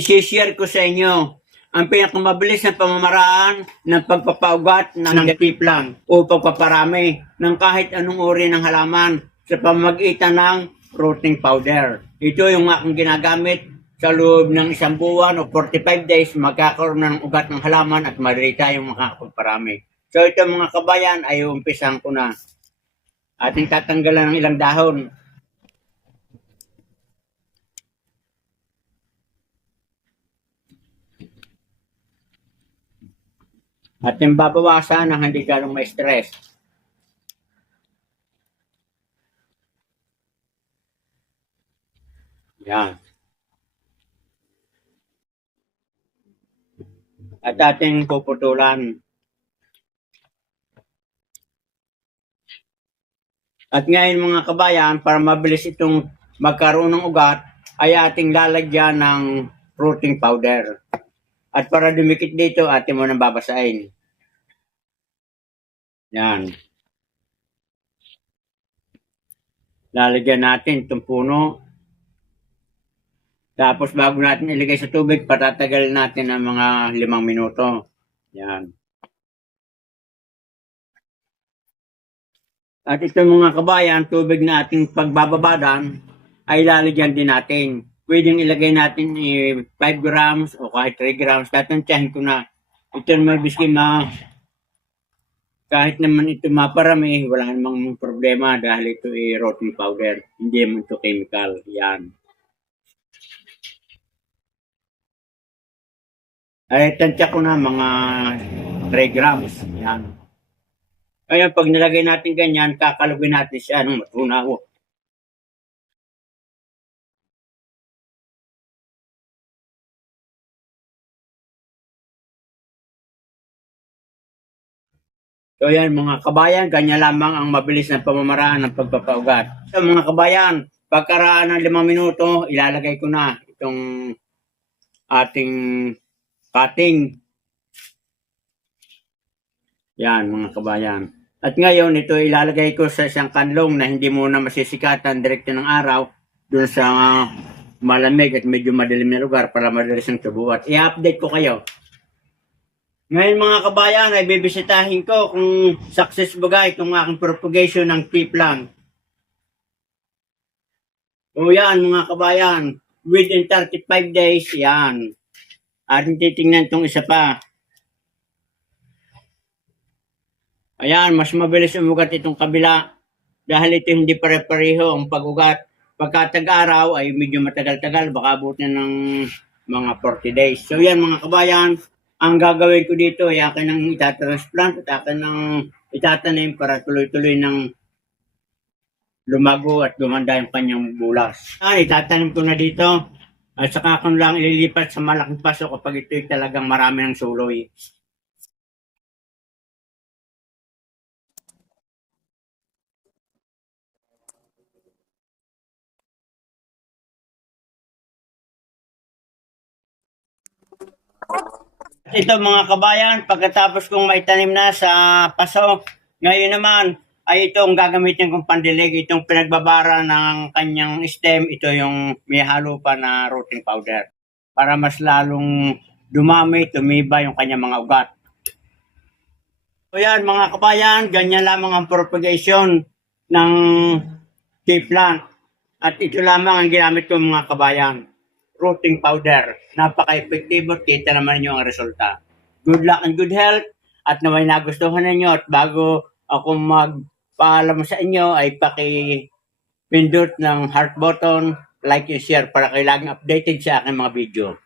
I-share ko sa inyo ang pinakamabilis na pamamaraan ng pagpapaugat ng tiplang o pagpaparami ng kahit anong uri ng halaman sa pamamagitan ng rooting powder. Ito yung aking ginagamit sa loob ng 1 buwan o 45 days, magkakaroon ng ugat ng halaman at madali tayong makakapagparami. So ito mga kabayan ay umpisan ko na. Ating tatanggalan ng ilang dahon. Ating babawasan ng hindi ganong may stress. Yan. At ating puputulan. At ngayon mga kabayan, para mabilis itong magkaroon ng ugat, ay ating lalagyan ng rooting powder. At para dumikit dito, ating mo nang babasahin. Yan. Lalagyan natin itong puno. Tapos bago natin ilagay sa tubig, patatagal natin ng mga 5 minuto. Yan. At ito mga kabayan, tubig na ating pagbababadan ay lalagyan din natin. Pwedeng ilagay natin 5 grams o kahit 3 grams. Tatansyahin ko na ito naman biski kahit naman ito maparami, wala namang problema dahil ito ay rooting powder. Hindi naman ito chemical. Yan. Ay, tansya ko na mga 3 grams. Yan. Ngayon, pag nilagay natin ganyan, kakalugin natin siya ng matunaw. So yan mga kabayan, ganyan lamang ang mabilis na pamamaraan ng pagpapaugat. So mga kabayan, pagkaraan ng 5 minuto, ilalagay ko na itong ating cutting. Yan mga kabayan. At ngayon, ito ilalagay ko sa isang kanlong na hindi muna masisikatan direkto ng araw dun sa malamig at medyo madilim na lugar para madalis ang tubo. At i-update ko kayo. Ngayon mga kabayan ay bibisitahin ko kung success ba itong aking propagation ng tiplang. O yan mga kabayan, within 35 days, yan. Ating titingnan itong isa pa. Ayan, mas mabilis umugat itong kabila dahil ito hindi pare-pareho ang pag-ugat. Pagkatag-araw ay medyo matagal-tagal, baka abutin ng mga 40 days. So yan mga kabayan, ang gagawin ko dito ay akin ng itatransplant at akin ng itatanim para tuloy-tuloy ng lumago at gumanda yung kanyang bulas. Itatanim ko na dito at saka ko lang ililipat sa malaking paso kapag ito'y talagang marami ng suloy. Ito mga kabayan, pagkatapos kong maitanim na sa paso, ngayon naman ay itong gagamitin kong pandilig, itong pinagbabara ng kanyang stem, ito yung may halo pa na rooting powder para mas lalong dumami, tumiba yung kanyang mga ugat. So yan mga kabayan, ganyan lamang ang propagation ng tea plant at ito lamang ang ginamit ko mga kabayan. Rooting powder. Napaka-epektibo. Kita naman nyo ang resulta. Good luck and good health. At naway nagustuhan ninyo. At bago ako magpaalam sa inyo ay paki-pindot ng heart button, like and share para kayo laging updated sa aking mga video.